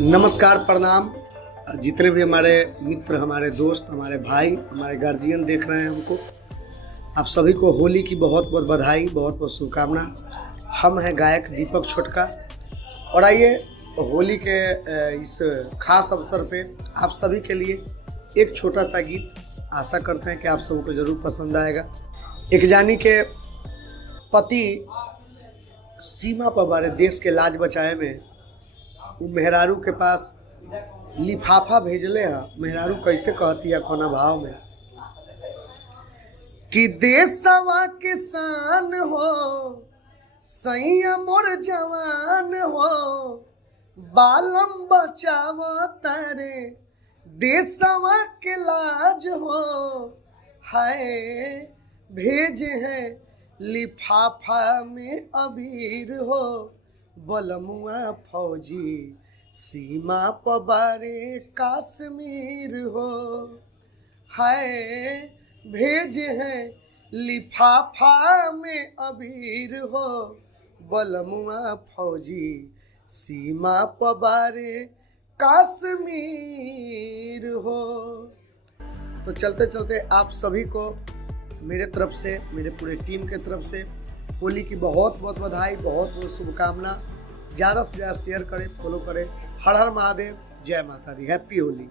नमस्कार, प्रणाम। जितने भी हमारे मित्र, हमारे दोस्त, हमारे भाई, हमारे गार्जियन देख रहे हैं हमको, आप सभी को होली की बहुत बहुत बधाई, बहुत बहुत शुभकामना। हम हैं गायक दीपक छोटका और आइए होली के इस खास अवसर पे आप सभी के लिए एक छोटा सा गीत, आशा करते हैं कि आप सबको ज़रूर पसंद आएगा। एक जानी के पति सीमा पर बारे देश के लाज बचाए में वो मेहरारू के पास लिफाफा भेजले है। मेहरारू कैसे कहती है कोना भाव में कि देशवा के शान हो, सैया मोर जवान हो, बालम बचाव तारे देशवा के लाज हो, हाय भेजे हैं लिफाफा में अबीर हो, बलमुआ फौजी सीमा पबारे काश्मीर हो, हाय भेजे हैं लिफाफा में अबीर हो, बलमुआ फौजी सीमा पबारे काश्मीर हो। तो चलते चलते आप सभी को मेरे तरफ से, मेरे पूरे टीम के तरफ से होली की बहुत बहुत बधाई, बहुत बहुत शुभकामना। ज़्यादा से ज़्यादा शेयर करें, फॉलो करें। हर हर महादेव, जय माता दी, हैप्पी होली।